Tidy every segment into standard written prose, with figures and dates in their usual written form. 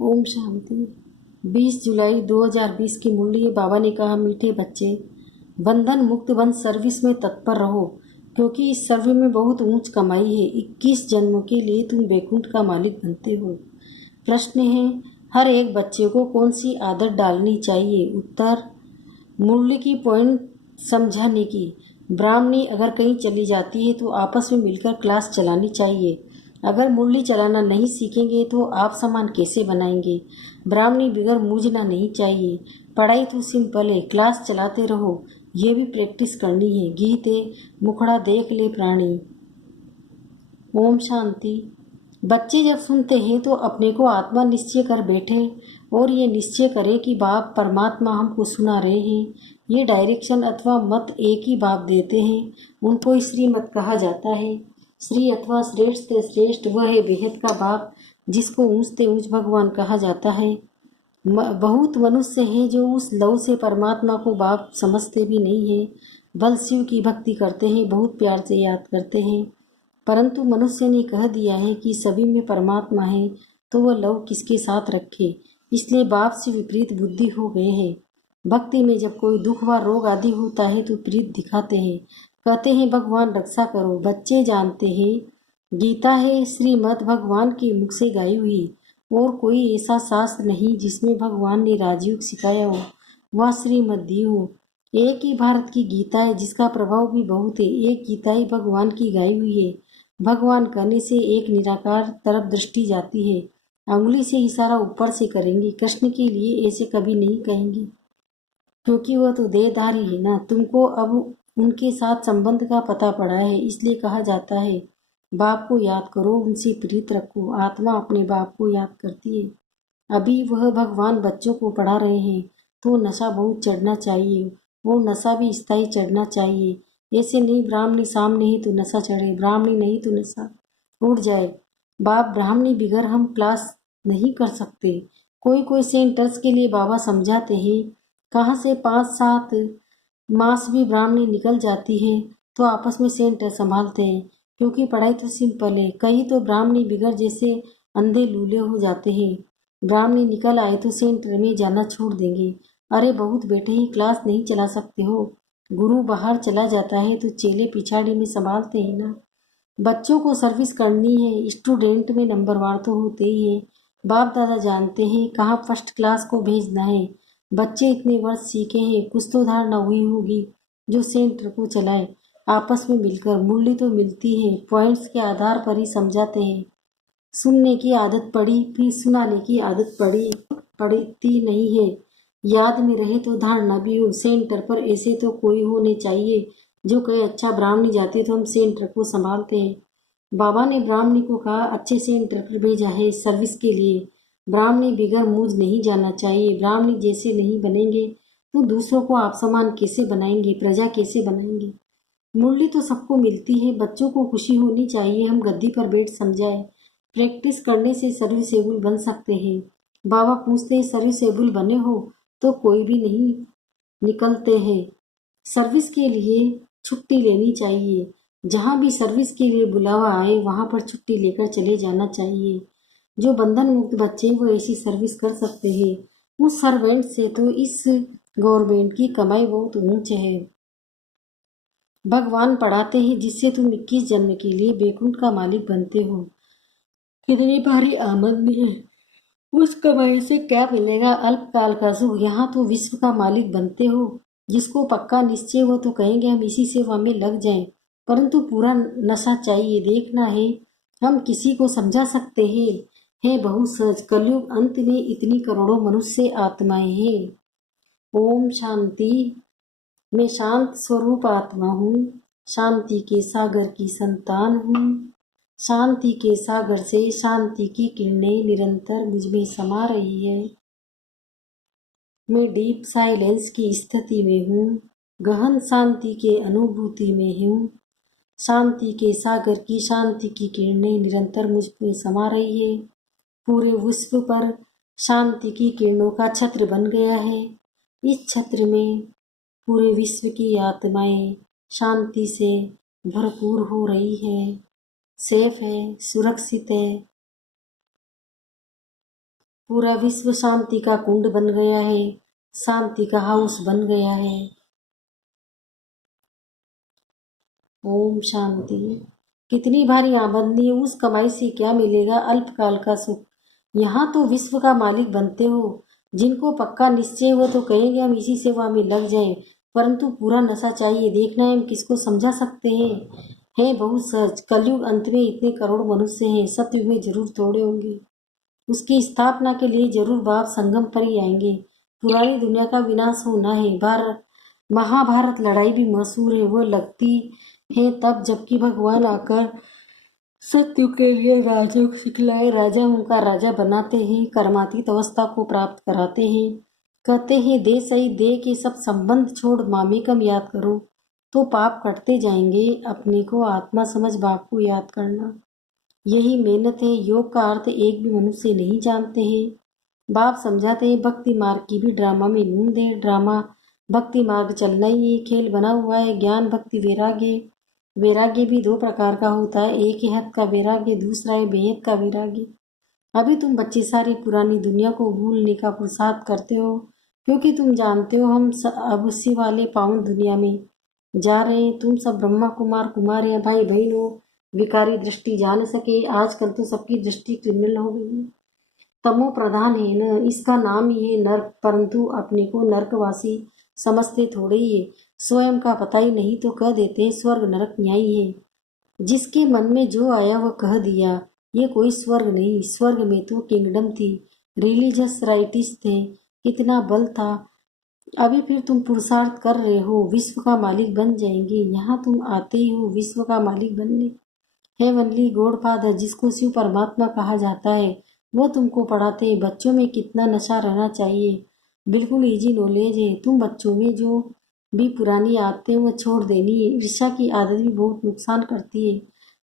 ओम शांति। 20 जुलाई 2020 की मुरली। बाबा ने कहा, मीठे बच्चे, बंधन मुक्त बन सर्विस में तत्पर रहो, क्योंकि इस सर्वे में बहुत ऊंच कमाई है। 21 जन्मों के लिए तुम बैकुंठ का मालिक बनते हो। प्रश्न है, हर एक बच्चे को कौन सी आदत डालनी चाहिए? उत्तर, मुरली की पॉइंट समझाने की। ब्राह्मणी अगर कहीं चली जाती है तो आपस में मिलकर क्लास चलानी चाहिए। अगर मुरली चलाना नहीं सीखेंगे तो आप सामान कैसे बनाएंगे? ब्राह्मणी बिगर मूझना नहीं चाहिए। पढ़ाई तो सिंपल है, क्लास चलाते रहो, ये भी प्रैक्टिस करनी है। गीत है, मुखड़ा देख ले प्राणी। ओम शांति। बच्चे जब सुनते हैं तो अपने को आत्मा निश्चय कर बैठे और ये निश्चय करें कि बाप परमात्मा हमको सुना रहे हैं। ये डायरेक्शन अथवा मत एक ही बाप देते हैं, उनको श्रीमत कहा जाता है। श्री अथवा श्रेष्ठ से श्रेष्ठ वह है बेहद का बाप, जिसको ऊंचते ऊंच भगवान कहा जाता है। बहुत मनुष्य हैं जो उस लव से परमात्मा को बाप समझते भी नहीं है। बल शिव की भक्ति करते हैं, बहुत प्यार से याद करते हैं, परंतु मनुष्य ने कह दिया है कि सभी में परमात्मा है, तो वह लव किसके साथ रखे। इसलिए बाप से विपरीत बुद्धि हो गए हैं। भक्ति में जब कोई दुख व रोग आदि होता है तो प्रीत दिखाते हैं, कहते हैं भगवान रक्षा करो। बच्चे जानते हैं गीता है श्रीमद् भगवान के मुख से गाई हुई, और कोई ऐसा शास्त्र नहीं जिसमें भगवान ने राजयोग सिखाया हो, वह श्रीमद् दी हो। एक ही भारत की गीता है जिसका प्रभाव भी बहुत है। एक गीता ही भगवान की गाई हुई है। भगवान कहने से एक निराकार तरफ दृष्टि जाती है। अंगुली से इशारा ऊपर से करेंगे, कृष्ण के लिए ऐसे कभी नहीं कहेंगे, क्योंकि वह तो देहधारी है ना। तुमको अब उनके साथ संबंध का पता पड़ा है, इसलिए कहा जाता है बाप को याद करो, उनसे प्रीत रखो। आत्मा अपने बाप को याद करती है। अभी वह भगवान बच्चों को पढ़ा रहे हैं, तो नशा बहुत चढ़ना चाहिए। वो नशा भी स्थायी चढ़ना चाहिए। ऐसे नहीं ब्राह्मणी सामने है तो नशा चढ़े, ब्राह्मणी नहीं तो नशा उड़ जाए। बाप ब्राह्मणी बिगर हम क्लास नहीं कर सकते। कोई कोई सेंटर्स के लिए बाबा समझाते हैं, कहाँ से 5-7 मास भी ब्राह्मणी निकल जाती है तो आपस में सेंटर संभालते हैं, क्योंकि पढ़ाई तो सिंपल है। कहीं तो ब्राह्मणी बिगर जैसे अंधे लूले हो जाते हैं। ब्राह्मणी निकल आए तो सेंटर में जाना छोड़ देंगे। अरे बहुत बेटे ही क्लास नहीं चला सकते हो, गुरु बाहर चला जाता है तो चेले पिछाड़ी में संभालते हैं ना। बच्चों को सर्विस करनी है, स्टूडेंट में नंबरवार तो होते ही है। बाप दादा जानते हैं कहाँ फर्स्ट क्लास को भेजना है। बच्चे इतने वर्ष सीखे हैं, कुछ तो धारणा हुई होगी जो सेंटर को चलाए। आपस में मिलकर मुरली तो मिलती है, पॉइंट्स के आधार पर ही समझाते हैं। सुनने की आदत पड़ी, फिर सुनाने की आदत पड़ती नहीं है। याद में रहे तो धारणा भी हो। सेंटर पर ऐसे तो कोई होने चाहिए जो कहे अच्छा ब्राह्मणी जाती तो हम सेंटर को संभालते हैं। बाबा ने ब्राह्मणी को कहा अच्छे सेंटर पर भेजा है सर्विस के लिए। ब्राह्मणी बिगर मूझ नहीं जाना चाहिए। ब्राह्मणी जैसे नहीं बनेंगे तो दूसरों को आप समान कैसे बनाएंगे, प्रजा कैसे बनाएंगे? मुरली तो सबको मिलती है, बच्चों को खुशी होनी चाहिए। हम गद्दी पर बैठ समझाए, प्रैक्टिस करने से सर्विसेबल बन सकते हैं। बाबा पूछते हैं सर्विसेबल बने हो तो कोई भी नहीं निकलते हैं। सर्विस के लिए छुट्टी लेनी चाहिए। जहाँ भी सर्विस के लिए बुलावा आए वहाँ पर छुट्टी लेकर चले जाना चाहिए। जो बंधन मुक्त बच्चे वो ऐसी सर्विस कर सकते हैं। उस सर्वेंट से तो इस गवर्नमेंट की कमाई बहुत ऊंच है। भगवान पढ़ाते हैं जिससे तुम 21 जन्म के लिए बैकुंठ का मालिक बनते हो। कितनी भारी आमदनी है, उस कमाई से क्या मिलेगा? अल्पकाल का सुख। यहाँ तो विश्व का मालिक बनते हो। जिसको पक्का निश्चय हो तो कहेंगे हम इसी सेवा में लग जाएं, परंतु पूरा नशा चाहिए। देखना है हम किसी को समझा सकते हैं। है बहुत सहज। कलयुग अंत में इतनी करोड़ों मनुष्य आत्माएं हैं। ओम शांति। मैं शांत स्वरूप आत्मा हूँ, शांति के सागर की संतान हूँ। शांति के सागर से शांति की किरणें निरंतर मुझ में समा रही है। मैं डीप साइलेंस की स्थिति में हूँ, गहन शांति के अनुभूति में हूँ। शांति के सागर की शांति की किरणें निरंतर मुझ में समा रही है। पूरे विश्व पर शांति की किरणों का छत्र बन गया है। इस छत्र में पूरे विश्व की आत्माएं शांति से भरपूर हो रही है, सेफ है, सुरक्षित है। पूरा विश्व शांति का कुंड बन गया है, शांति का हाउस बन गया है। ओम शांति। कितनी भारी आमदनी है, उस कमाई से क्या मिलेगा? अल्पकाल का सुख। यहाँ तो विश्व का मालिक बनते हो। जिनको पक्का निश्चय हो तो कहेंगे हम इसी सेवा में लग जाएं, परंतु पूरा नशा चाहिए। देखना है हम किसको समझा सकते हैं। है बहुत सहज। कलयुग अंत में इतने करोड़ मनुष्य हैं, सतयुग में जरूर थोड़े होंगे। उसकी स्थापना के लिए जरूर बाप संगम पर ही आएंगे। पुरानी दुनिया का विनाश होना है। महाभारत लड़ाई भी मशहूर है। वो लगती है तब जबकि भगवान आकर सत्युग के लिए राजा को सिखलाए, राजा उनका राजा बनाते हैं, कर्मातीत अवस्था को प्राप्त कराते हैं। कहते हैं दे सही दे के सब संबंध छोड़ मामेकम याद करो तो पाप कटते जाएंगे। अपने को आत्मा समझ बाप को याद करना, यही मेहनत है। योग का अर्थ एक भी मनुष्य नहीं जानते हैं। बाप समझाते हैं भक्ति मार्ग की भी ड्रामा में नूंद है। ड्रामा भक्ति मार्ग चलना ही है, खेल बना हुआ है। ज्ञान भक्ति वैराग्य। वैराग्य भी दो प्रकार का होता है, एक है हद का वैराग्य, दूसरा है बेहद का वैराग्य। अभी तुम बच्चे सारी पुरानी दुनिया को भूलने का पुरुषार्थ करते हो, क्योंकि तुम जानते हो हम अब उसी वाले पावन दुनिया में जा रहे हैं। तुम सब ब्रह्मा कुमार कुमार या भाई बहन हो। विकारी दृष्टि जा न सके। आजकल तो सबकी दृष्टि क्रिमिनल हो गई है। तमो प्रधान है न, इसका नाम ही है नर्क, परंतु अपने को नर्कवासी समझते थोड़े ही है। स्वयं का पता ही नहीं तो कह देते हैं स्वर्ग नरक न्यायी है। जिसके मन में जो आया वह कह दिया। ये कोई स्वर्ग नहीं, स्वर्ग में तो किंगडम थी, रिलीजियस राइटिस थे, कितना बल था। अभी फिर तुम पुरुषार्थ कर रहे हो, विश्व का मालिक बन जाएंगे। यहाँ तुम आते ही हो विश्व का मालिक बनने। हेवनली गॉड फादर जिसको शिव परमात्मा कहा जाता है, वो तुमको पढ़ाते हैं बच्चों में कितना नशा रहना चाहिए। बिल्कुल इजी नॉलेज है। तुम बच्चों में जो भी पुरानी आदतें वो छोड़ देनी है। ईर्ष्या की आदत भी बहुत नुकसान करती है।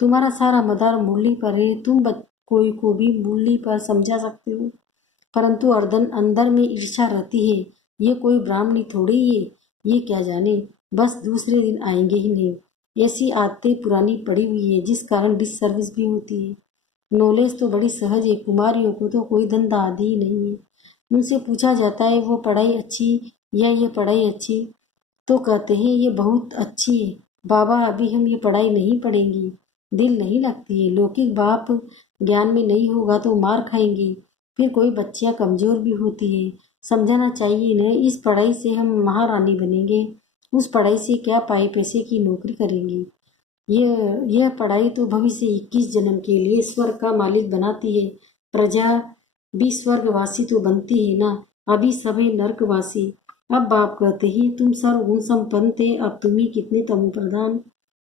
तुम्हारा सारा मदार मुरली पर है। तुम कोई को भी मुरली पर समझा सकते हो, परंतु अर्दन अंदर में ईर्ष्या रहती है। ये कोई ब्राह्मणी थोड़ी है। ये क्या जाने, बस दूसरे दिन आएंगे ही नहीं। ऐसी आदतें पुरानी पड़ी हुई है जिस कारण डिससर्विस भी होती है। नॉलेज तो बड़ी सहज है। कुमारियों को तो कोई धंधा आदि ही नहीं है। उनसे पूछा जाता है वो पढ़ाई अच्छी या ये पढ़ाई अच्छी, तो कहते हैं ये बहुत अच्छी है। बाबा अभी हम ये पढ़ाई नहीं पढ़ेंगी, दिल नहीं लगती है। लौकिक बाप ज्ञान में नहीं होगा तो मार खाएंगी। फिर कोई बच्चियां कमजोर भी होती है। समझाना चाहिए न, इस पढ़ाई से हम महारानी बनेंगे, उस पढ़ाई से क्या पाए पैसे की नौकरी करेंगी। यह पढ़ाई तो भविष्य 21 जन्म के लिए स्वर्ग का मालिक बनाती है। प्रजा भी स्वर्गवासी तो बनती है ना। अभी सभी नर्कवासी। अब बाप कहते ही तुम सर्वगुण संपन्न थे, अब तुम ही कितने तमो प्रधान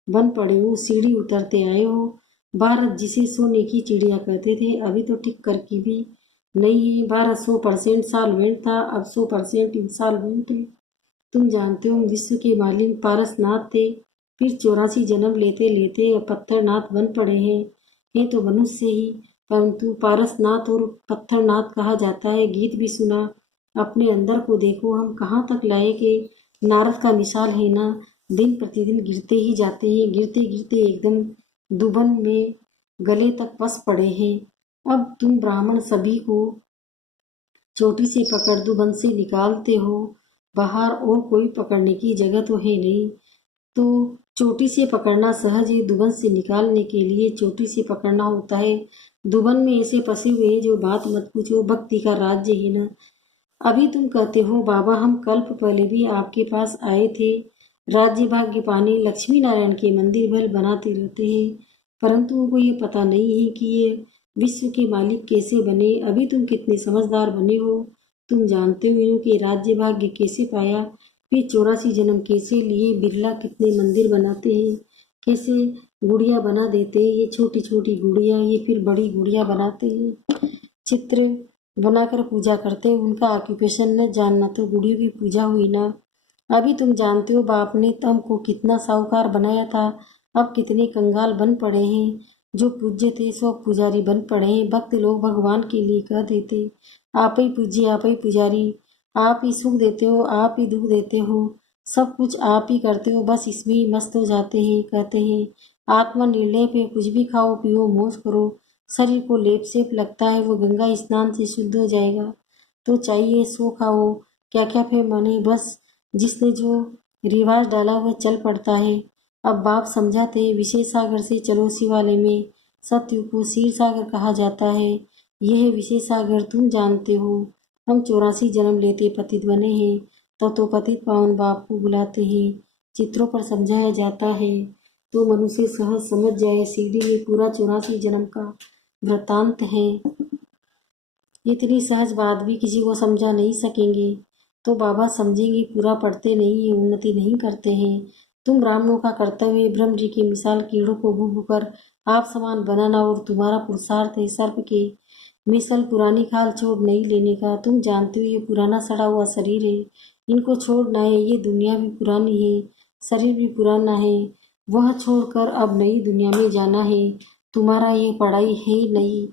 बन पड़े हो। सीढ़ी उतरते आए हो। भारत जिसे सोने की चिड़िया कहते थे, अभी तो टिक कर की भी नहीं है। भारत 100% सॉल्वेंट था, अब 100% इंसॉल्वेंट है। तुम जानते हो विश्व के मालिक पारसनाथ थे, फिर 84 जन्म लेते लेते पत्थरनाथ बन पड़े हैं। ये तो मनुष्य ही, परंतु पारसनाथ और पत्थरनाथ कहा जाता है। गीत भी सुना। अपने अंदर को देखो, हम कहाँ तक लाए कि नारद का मिसाल है ना, दिन प्रतिदिन गिरते ही जाते हैं। गिरते गिरते एकदम दुबन में गले तक फंस पड़े हैं। अब तुम ब्राह्मण सभी को चोटी से पकड़ दुबन से निकालते हो बाहर, और कोई पकड़ने की जगह तो है नहीं। तो चोटी से पकड़ना सहज है, दुबन से निकालने के लिए चोटी से पकड़ना होता है। दुबन में ऐसे फंसे हुए हैं जो बात मत पूछो। भक्ति का राज्य है ना। अभी तुम कहते हो बाबा हम कल्प पहले भी आपके पास आए थे, राज्य भाग्य पाने लक्ष्मी नारायण के मंदिर भर बनाते रहते हैं, परंतु उनको ये पता नहीं है कि ये विश्व के मालिक कैसे बने। अभी तुम कितने समझदार बने हो। तुम जानते हो इन्हों के राज्य भाग्य कैसे पाया, फिर 84 जन्म कैसे लिए। बिरला कितने मंदिर बनाते हैं, कैसे गुड़िया बना देते हैं। ये छोटी छोटी गुड़िया, ये फिर बड़ी गुड़िया बनाते हैं, चित्र बनाकर पूजा करते हैं। उनका ऑक्यूपेशन न जानना तो गुड़ियों की पूजा हुई ना। अभी तुम जानते हो बाप ने तुमको कितना साहूकार बनाया था, अब कितने कंगाल बन पड़े हैं। जो पूज्य थे सो पुजारी बन पड़े हैं। भक्त लोग भगवान के लिए कह देते आप ही पूज्य, आप ही पुजारी, आप ही सुख देते हो, आप ही दुख देते हो, सब कुछ आप ही करते हो, बस इसमें ही मस्त हो जाते हैं। कहते हैं आत्मा निर्णय पे कुछ भी खाओ पियो मौज करो, शरीर को लेप सेप लगता है वो गंगा स्नान से शुद्ध हो जाएगा। तो चाहिए सो खाओ, क्या क्या फिर माने, बस जिसने जो रिवाज डाला वह चल पड़ता है। अब बाप समझाते विशेष सागर से चलो शिवालय में। सत्य को क्षीर सागर कहा जाता है। यह विशेष सागर तुम जानते हो। हम 84 जन्म लेते पतित बने हैं, तब तो पतित पावन बाप को बुलाते हैं। चित्रों पर समझाया जाता है तो मनुष्य सहज समझ जाए। सीढ़ी में पूरा 84 जन्म का वृतांत है। इतनी सहज बात भी किसी को समझा नहीं सकेंगे तो बाबा समझेंगे पूरा पढ़ते नहीं है, उन्नति नहीं करते हैं। तुम ब्राह्मणों का कर्तव्य ब्रह्म जी की मिसाल कीड़ों को भूख कर आप समान बनाना और तुम्हारा पुरुषार्थ है सर्प के मिसल पुरानी खाल छोड़ नहीं लेने का। तुम जानते हो ये पुराना सड़ा हुआ शरीर है, इनको छोड़ना है। ये दुनिया भी पुरानी है, शरीर भी पुराना है, वह छोड़कर अब नई दुनिया में जाना है। तुम्हारा ये पढ़ाई है नई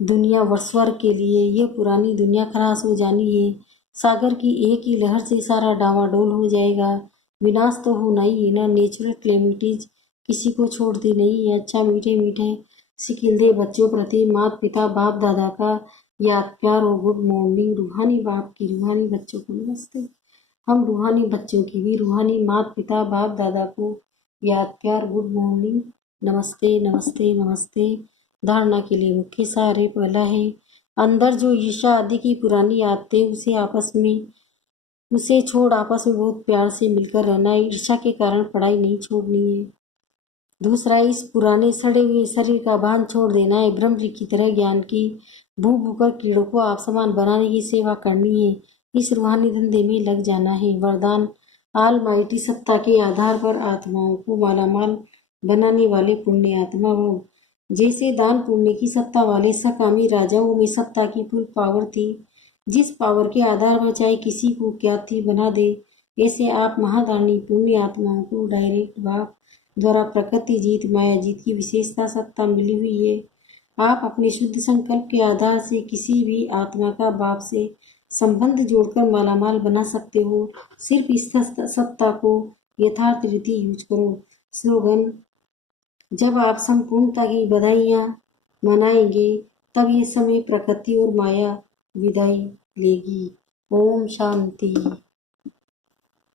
दुनिया वर्षवर के लिए, ये पुरानी दुनिया खलास हो जानी है। सागर की एक ही लहर से सारा डावाडोल हो जाएगा। विनाश तो होना ही है ना। नेचुरल क्लेमिटीज किसी को छोड़ती नहीं है। अच्छा मीठे मीठे सिकिलदे बच्चों प्रति माता पिता बाप दादा का याद प्यार और गुड मॉर्निंग। रूहानी बाप की रूहानी बच्चों को नमस्ते। हम रूहानी बच्चों की भी रूहानी माता पिता बाप दादा को याद प्यार गुड मॉर्निंग नमस्ते नमस्ते नमस्ते। धारणा के लिए मुख्य सारे पहला है अंदर जो ईर्ष्या आदि की पुरानी आदतें उसे छोड़ आपस में बहुत प्यार से मिलकर रहना है। ईर्ष्या के कारण पढ़ाई नहीं छोड़नी है। दूसरा, इस पुराने सड़े हुए शरीर का बांध छोड़ देना है। ब्रह्म जी की तरह ज्ञान की भूख भूकर कीड़ों को आप समान बनाने की सेवा करनी है। इस रूहानी धंधे में लग जाना है। वरदान, ऑलमाइटी सत्ता के आधार पर आत्माओं को मालामाल बनाने वाले पुण्य आत्मा भव। जैसे दान पुण्य की सत्ता वाले सकामी राजाओं में सत्ता की फुल पावर थी, जिस पावर के आधार पर चाहे किसी को क्या थी बना दे, ऐसे आप महादानी पुण्य आत्माओं को डायरेक्ट बाप द्वारा प्रकृति जीत माया जीत की विशेषता सत्ता मिली हुई है। आप अपने शुद्ध संकल्प के आधार से किसी भी आत्मा का बाप से संबंध जोड़कर मालामाल बना सकते हो। सिर्फ इस सत्ता को यथार्थ रीति यूज करो। स्लोगन, जब आप संपूर्णता की बधाइयाँ मनाएंगे तब ये समय प्रकृति और माया विदाई लेगी। ओम शांति।